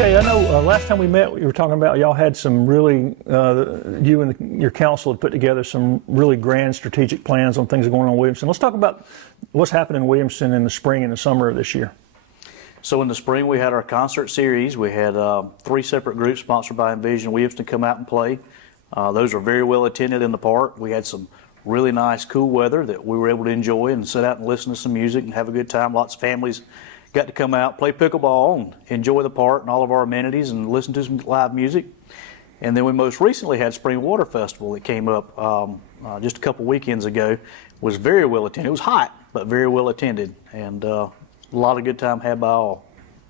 Okay, I know last time we met, you were talking about y'all had some really, you and your council had put together some really grand strategic plans on things going on in Williamston. Let's talk about what's happening in Williamston in the spring and the summer of this year. So in the spring, we had our concert series. We had 3 separate groups sponsored by Envision Williamston come out and play. Those were very well attended in the park. We had some really nice, cool weather that we were able to enjoy and sit out and listen to some music and have a good time. Lots of families got to come out, play pickleball, and enjoy the park and all of our amenities and listen to some live music. And then we most recently had Spring Water Festival that came up just a couple weekends ago. It was very well attended. It was hot, but very well attended, and a lot of good time had by all.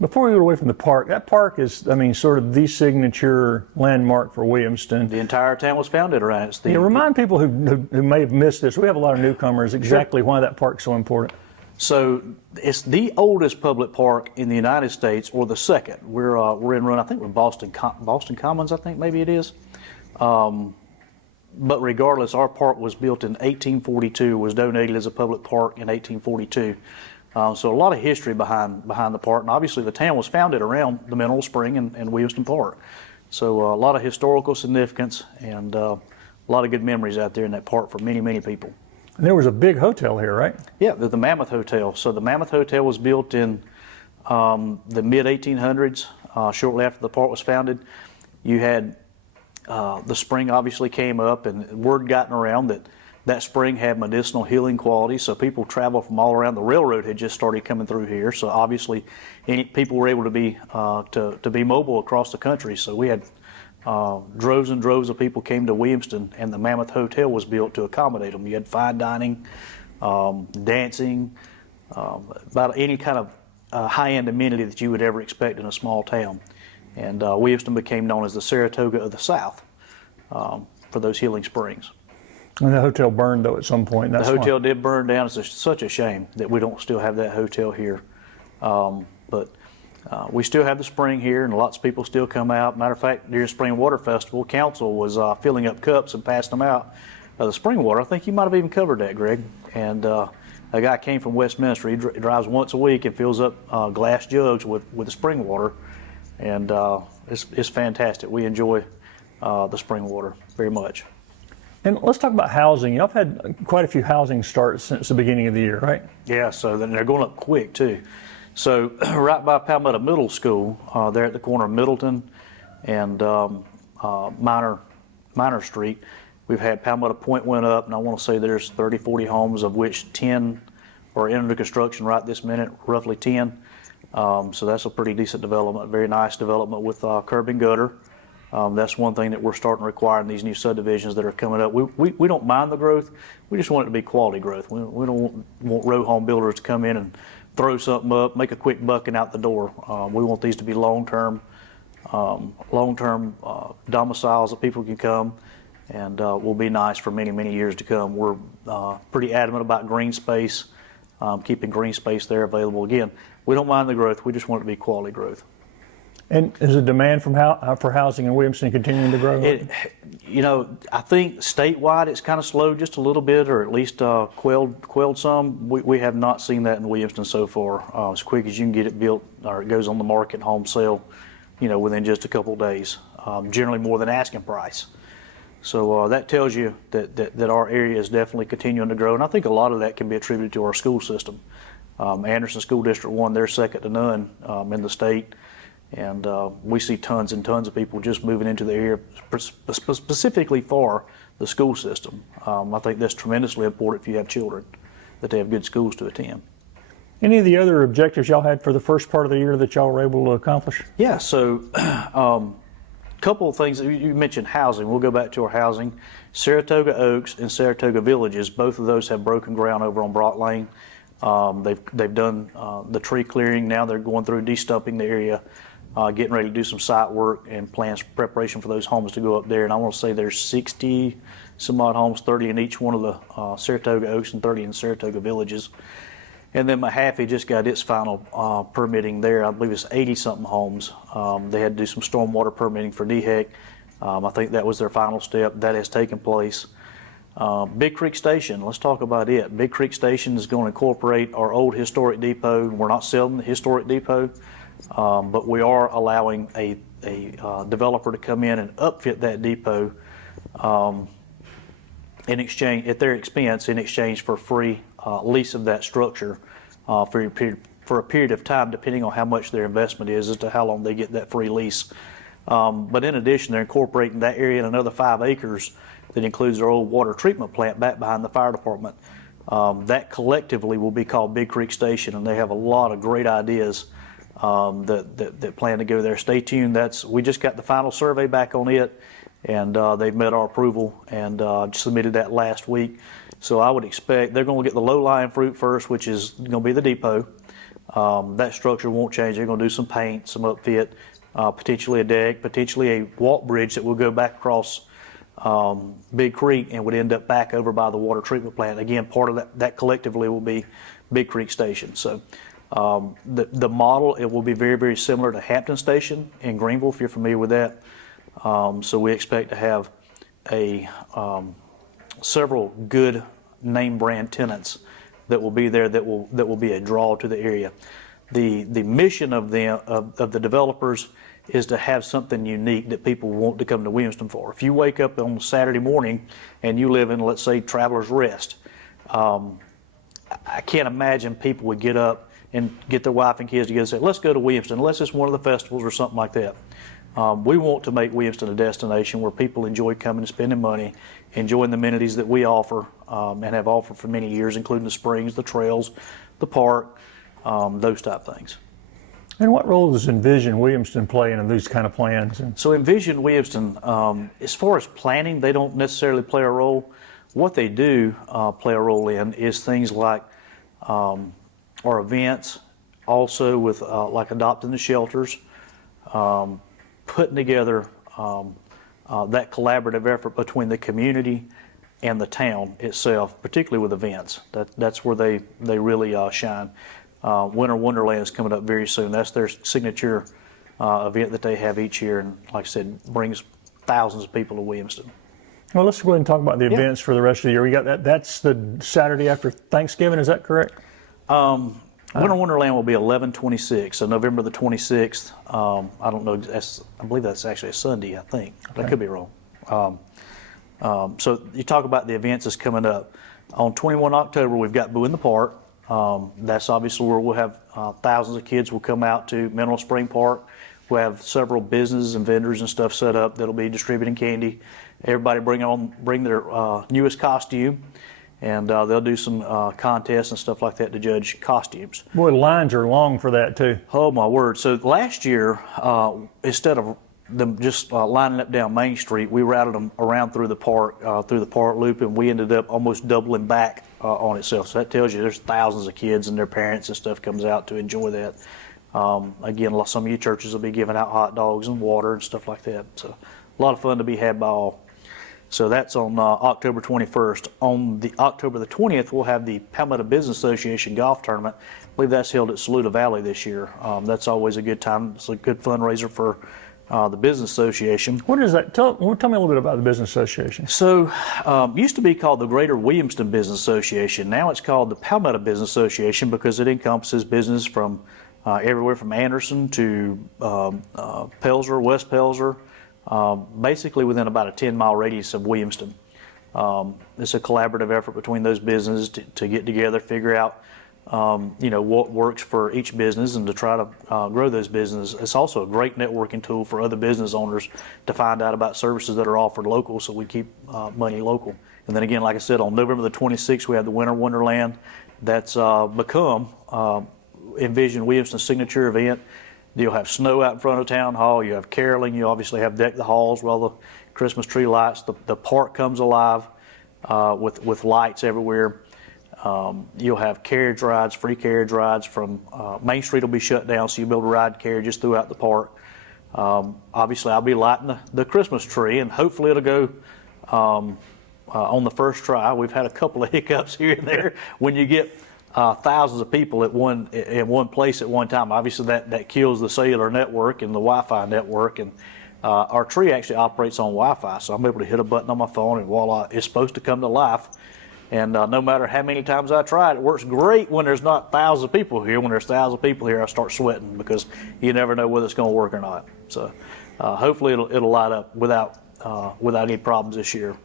Before we get away from the park, that park is, I mean, sort of the signature landmark for Williamston. The entire town was founded around it. Remind people who may have missed this, we have a lot of newcomers, exactly why that park's so important. So it's the oldest public park in the United States, or the second. We're in run, I think we're Boston Commons, I think maybe it is. But regardless, our park was built in 1842, was donated as a public park in 1842. So a lot of history behind the park, and obviously the town was founded around the Mineral Spring and Williamston Park. So a lot of historical significance and a lot of good memories out there in that park for many, many people. And there was a big hotel here, right? Yeah, the Mammoth Hotel. So the Mammoth Hotel was built in the mid-1800s, shortly after the park was founded. You had the spring obviously came up, and word gotten around that spring had medicinal healing qualities, so people travel from all around. The railroad had just started coming through here, so obviously people were able to be mobile across the country. So we had droves and droves of people came to Williamston, and the Mammoth Hotel was built to accommodate them. You had fine dining, dancing, about any kind of high-end amenity that you would ever expect in a small town. And Williamston became known as the Saratoga of the South for those healing springs. And the hotel burned, though, at some point. The hotel did burn down. It's such a shame that we don't still have that hotel here. But we still have the spring here, and lots of people still come out. Matter of fact, during Spring Water Festival, council was filling up cups and passing them out. The spring water, I think you might have even covered that, Greg. And a guy came from Westminster. He drives once a week and fills up glass jugs with the spring water. And it's fantastic. We enjoy the spring water very much. And let's talk about housing. Y'all have had quite a few housing starts since the beginning of the year, right? Yeah, so then they're going up quick too. So right by Palmetto Middle School, there at the corner of Middleton and Minor Street, we've had Palmetto Point went up, and I want to say there's 30, 40 homes, of which 10 are under construction right this minute, roughly 10. So that's a pretty decent development, very nice development with curb and gutter. That's one thing that we're starting to require in these new subdivisions that are coming up. We don't mind the growth. We just want it to be quality growth. We don't want row home builders to come in and throw something up, make a quick buck and out the door. We want these to be long-term domiciles that people can come and will be nice for many, many years to come. We're pretty adamant about green space, keeping green space there available. Again, we don't mind the growth. We just want it to be quality growth. And is the demand for housing in Williamston continuing to grow? I think statewide it's kind of slowed just a little bit, or at least quelled some. We have not seen that in Williamston so far. As quick as you can get it built, or it goes on the market, home sale, within just a couple of days. Generally more than asking price. So that tells you that our area is definitely continuing to grow, and I think a lot of that can be attributed to our school system. Anderson School District 1, they're second to none in the state. And we see tons and tons of people just moving into the area specifically for the school system. I think that's tremendously important if you have children, that they have good schools to attend. Any of the other objectives y'all had for the first part of the year that y'all were able to accomplish? Yeah, so couple of things. You mentioned housing. We'll go back to our housing. Saratoga Oaks and Saratoga Villages, both of those have broken ground over on Brock Lane. They've done the tree clearing. Now they're going through de-stumping the area. Getting ready to do some site work and plans preparation for those homes to go up there. And I want to say there's 60 some odd homes, 30 in each one of the Saratoga Oaks and 30 in Saratoga Villages. And then Mahaffey just got its final permitting there. I believe it's 80 something homes. They had to do some stormwater permitting for DHEC. I think that was their final step. That has taken place. Big Creek Station, let's talk about it. Big Creek Station is going to incorporate our old historic depot. We're not selling the historic depot. but we are allowing a developer to come in and upfit that depot in exchange, at their expense, in exchange for free lease of that structure for a period of time, depending on how much their investment is as to how long they get that free lease. But in addition, they're incorporating that area in another 5 acres that includes their old water treatment plant back behind the fire department. That collectively will be called Big Creek Station, and they have a lot of great ideas that plan to go there. Stay tuned. We just got the final survey back on it, and they've met our approval and submitted that last week. So I would expect they're going to get the low-lying fruit first, which is going to be the depot. That structure won't change. They're going to do some paint, some upfit, potentially a deck, potentially a walk bridge that will go back across Big Creek and would end up back over by the water treatment plant. Again, part of that collectively will be Big Creek Station. So the model, it will be very, very similar to Hampton Station in Greenville, if you're familiar with that. So we expect to have several good name brand tenants that will be there that will be a draw to the area. The mission of the developers is to have something unique that people want to come to Williamston for. If you wake up on Saturday morning and you live in, let's say, Travelers Rest, I can't imagine people would get up and get their wife and kids together and say, let's go to Williamston, unless it's one of the festivals or something like that. We want to make Williamston a destination where people enjoy coming and spending money, enjoying the amenities that we offer and have offered for many years, including the springs, the trails, the park, those type things. And what role does Envision Williamston play in these kind of plans? So Envision Williamston, as far as planning, they don't necessarily play a role. What they do play a role in is things like our events, also with like adopting the shelters, putting together that collaborative effort between the community and the town itself, particularly with events. That's where they really shine. Winter Wonderland is coming up very soon. That's their signature event that they have each year, and like I said, brings thousands of people to Williamston. Well, let's go ahead and talk about the events for the rest of the year. We got that. That's the Saturday after Thanksgiving. Is that correct? Winter Wonderland will be 11/26, so November the 26th. I don't know. I believe that's actually a Sunday. I think. Okay. I could be wrong. So you talk about the events that's coming up. On 21 October, we've got Boo in the Park. That's obviously where we'll have thousands of kids will come out to Mineral Spring Park. We'll have several businesses and vendors and stuff set up that'll be distributing candy. Everybody bring their newest costume, and they'll do some contests and stuff like that to judge costumes. Boy, the lines are long for that too. Oh my word! So last year, instead of them just lining up down Main Street, we routed them around through the park loop, and we ended up almost doubling back on itself. So that tells you there's thousands of kids and their parents and stuff comes out to enjoy that. Again, some of you churches will be giving out hot dogs and water and stuff like that. So a lot of fun to be had by all. So that's on October 21st. On the October the 20th, we'll have the Palmetto Business Association golf tournament. I believe that's held at Saluda Valley this year. That's always a good time. It's a good fundraiser for the Business Association. What is that? Tell me a little bit about the Business Association. So, used to be called the Greater Williamston Business Association. Now it's called the Palmetto Business Association because it encompasses business from everywhere from Anderson to Pelzer, West Pelzer, basically within about a 10-mile radius of Williamston. It's a collaborative effort between those businesses to get together, figure out what works for each business and to try to grow those businesses. It's also a great networking tool for other business owners to find out about services that are offered local, so we keep money local. And then again, like I said, on November the 26th, we have the Winter Wonderland. That's become Envision Williamston's signature event. You'll have snow out in front of Town Hall. You have caroling. You obviously have Deck the Halls with all the Christmas tree lights. The park comes alive with lights everywhere. You'll have carriage rides, free carriage rides from Main Street will be shut down, so you'll be able to ride carriages throughout the park. Obviously, I'll be lighting the Christmas tree, and hopefully it'll go on the first try. We've had a couple of hiccups here and there when you get thousands of people at one place at one time. Obviously, that kills the cellular network and the Wi-Fi network, and our tree actually operates on Wi-Fi, so I'm able to hit a button on my phone, and voila, it's supposed to come to life. And no matter how many times I try it, it works great when there's not thousands of people here. When there's thousands of people here, I start sweating because you never know whether it's going to work or not. So hopefully it'll light up without any problems this year.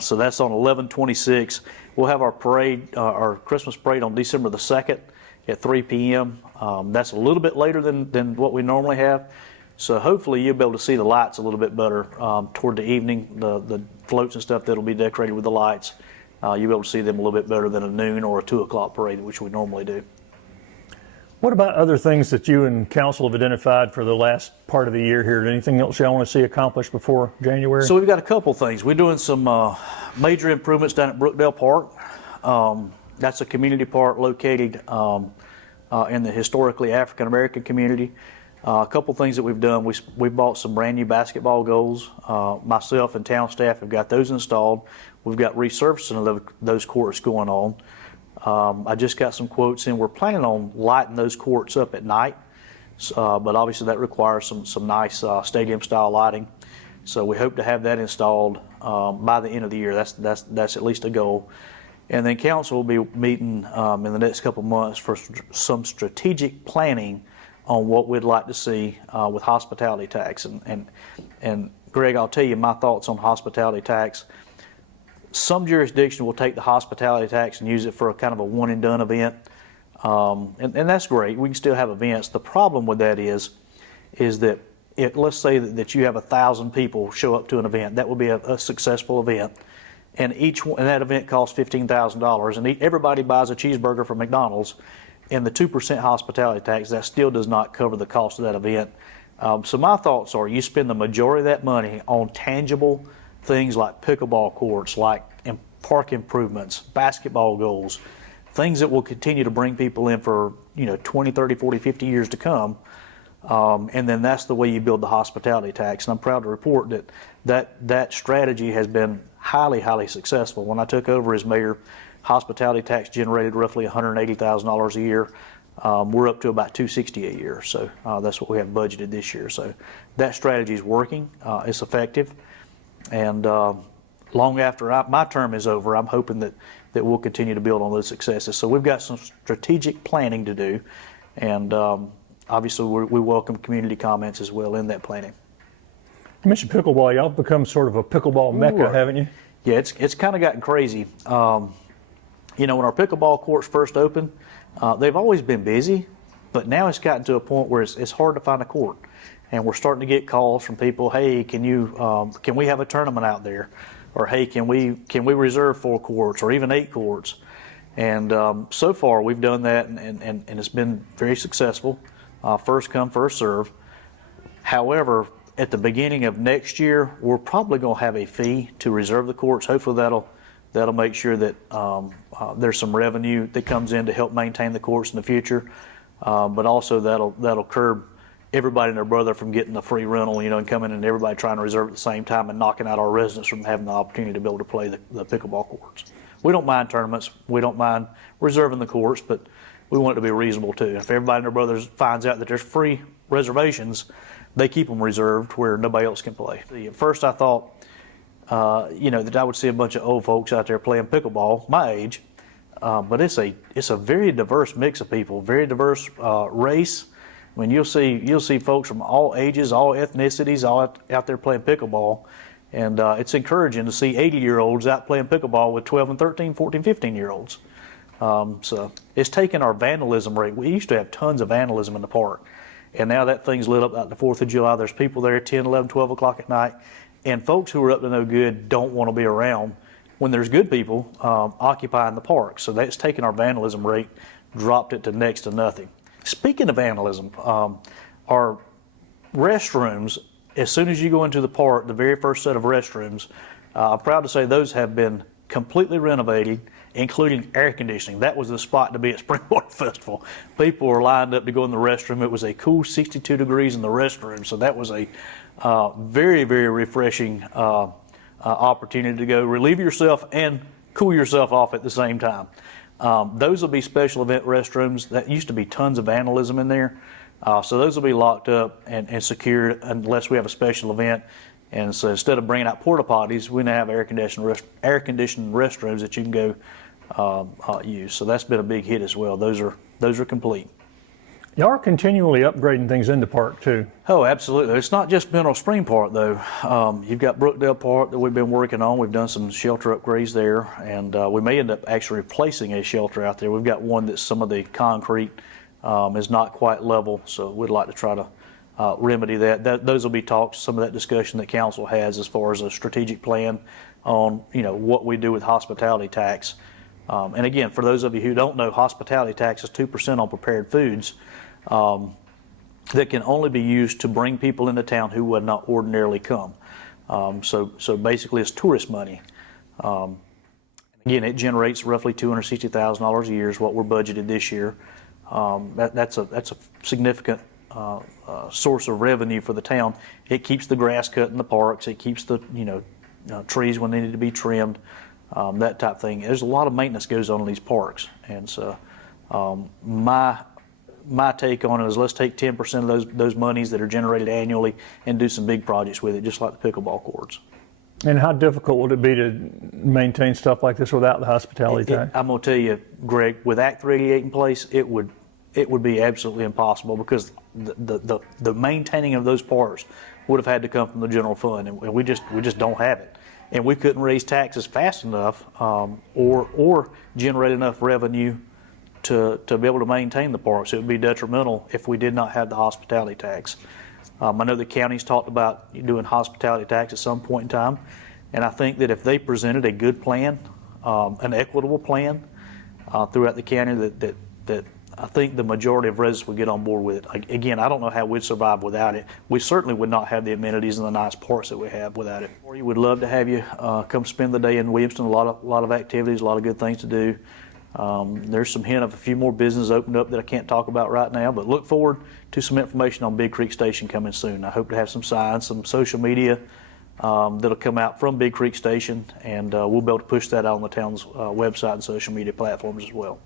So that's on 11/26. We'll have our parade, our Christmas parade on December the 2nd at 3 p.m. That's a little bit later than what we normally have. So hopefully you'll be able to see the lights a little bit better toward the evening, the floats and stuff that'll be decorated with the lights. You'll be able to see them a little bit better than a noon or a 2 o'clock parade, which we normally do. What about other things that you and council have identified for the last part of the year here? Anything else y'all want to see accomplished before January? So we've got a couple things. We're doing some major improvements down at Brookdale Park. That's a community park located in the historically African American community. A couple things that we've done. We bought some brand new basketball goals. Myself and town staff have got those installed. We've got resurfacing of those courts going on. I just got some quotes in. We're planning on lighting those courts up at night, but obviously that requires some nice stadium-style lighting. So we hope to have that installed by the end of the year. That's at least a goal. And then council will be meeting in the next couple months for some strategic planning on what we'd like to see with hospitality tax. And Greg, I'll tell you my thoughts on hospitality tax. Some jurisdiction will take the hospitality tax and use it for a kind of a one and done event. And that's great. We can still have events. The problem with that is that let's say that you have 1,000 people show up to an event. That would be a successful event. And that event costs $15,000, and everybody buys a cheeseburger from McDonald's, and the 2% hospitality tax, that still does not cover the cost of that event. So my thoughts are you spend the majority of that money on tangible things like pickleball courts, like park improvements, basketball goals, things that will continue to bring people in for 20, 30, 40, 50 years to come. And then that's the way you build the hospitality tax. And I'm proud to report that strategy has been highly, highly successful. When I took over as mayor, hospitality tax generated roughly $180,000 a year. We're up to about $260,000 a year. So that's what we have budgeted this year. So that strategy is working. It's effective. And long after my term is over, I'm hoping that we'll continue to build on those successes. So we've got some strategic planning to do. And obviously we welcome community comments as well in that planning. You mentioned pickleball. Y'all have become sort of a pickleball mecca, haven't you? Yeah, it's kind of gotten crazy. When our pickleball courts first opened, they've always been busy, but now it's gotten to a point where it's hard to find a court. And we're starting to get calls from people, hey, can we have a tournament out there? Or hey, can we reserve 4 courts or even 8 courts? And so far we've done that, and it's been very successful. First come, first serve. However, at the beginning of next year, we're probably going to have a fee to reserve the courts. Hopefully that'll make sure that there's some revenue that comes in to help maintain the courts in the future. But also that'll curb everybody and their brother from getting the free rental, and coming and everybody trying to reserve at the same time and knocking out our residents from having the opportunity to be able to play the pickleball courts. We don't mind tournaments. We don't mind reserving the courts, but we want it to be reasonable too. If everybody and their brothers finds out that there's free reservations, they keep them reserved where nobody else can play. At first I thought, that I would see a bunch of old folks out there playing pickleball, my age, but it's a very diverse mix of people, very diverse race. I mean, you'll see folks from all ages, all ethnicities, all out there playing pickleball. And it's encouraging to see 80-year-olds out playing pickleball with 12 and 13, 14, 15-year-olds. So it's taken our vandalism rate. We used to have tons of vandalism in the park. And now that thing's lit up like the 4th of July. There's people there at 10, 11, 12 o'clock at night. And folks who are up to no good don't want to be around when there's good people occupying the park. So that's taken our vandalism rate, dropped it to next to nothing. Speaking of vandalism, our restrooms, as soon as you go into the park, the very first set of restrooms, I'm proud to say those have been completely renovated, including air conditioning. That was the spot to be at Springwater Festival. People were lined up to go in the restroom. It was a cool 62 degrees in the restroom, so that was a very, very refreshing opportunity to go relieve yourself and cool yourself off at the same time. Those will be special event restrooms. That used to be tons of vandalism in there. So those will be locked up and secured unless we have a special event. And so instead of bringing out porta potties, we now have air-conditioned restrooms that you can go use. So that's been a big hit as well. Those are complete. Y'all are continually upgrading things in the park too. Oh, absolutely. It's not just Mineral Spring Park, though. You've got Brookdale Park that we've been working on. We've done some shelter upgrades there, and we may end up actually replacing a shelter out there. We've got one that some of the concrete is not quite level, so we'd like to try to remedy that. Those will be talks, some of that discussion that council has as far as a strategic plan on what we do with hospitality tax. And again, for those of you who don't know, hospitality tax is 2% on prepared foods. That can only be used to bring people into town who would not ordinarily come. So basically it's tourist money. Again, it generates roughly $260,000 a year is what we're budgeted this year. That's a significant source of revenue for the town. It keeps the grass cut in the parks. It keeps the trees when they need to be trimmed, that type of thing. There's a lot of maintenance goes on in these parks, and so my take on it is let's take 10% of those monies that are generated annually and do some big projects with it, just like the pickleball courts. And how difficult would it be to maintain stuff like this without the hospitality tax? I'm going to tell you, Greg, with Act 388 in place, it would be absolutely impossible because the maintaining of those parks would have had to come from the general fund, and we just don't have it. And we couldn't raise taxes fast enough or generate enough revenue to be able to maintain the parks. It would be detrimental if we did not have the hospitality tax. I know the county's talked about doing hospitality tax at some point in time, and I think that if they presented a good plan, an equitable plan throughout the county, that I think the majority of residents would get on board with it. Again, I don't know how we'd survive without it. We certainly would not have the amenities and the nice parks that we have without it. We would love to have you come spend the day in Williamston. A lot of activities, a lot of good things to do. There's some hint of a few more businesses opened up that I can't talk about right now, but look forward to some information on Big Creek Station coming soon. I hope to have some signs, some social media that'll come out from Big Creek Station, and we'll be able to push that out on the town's website and social media platforms as well.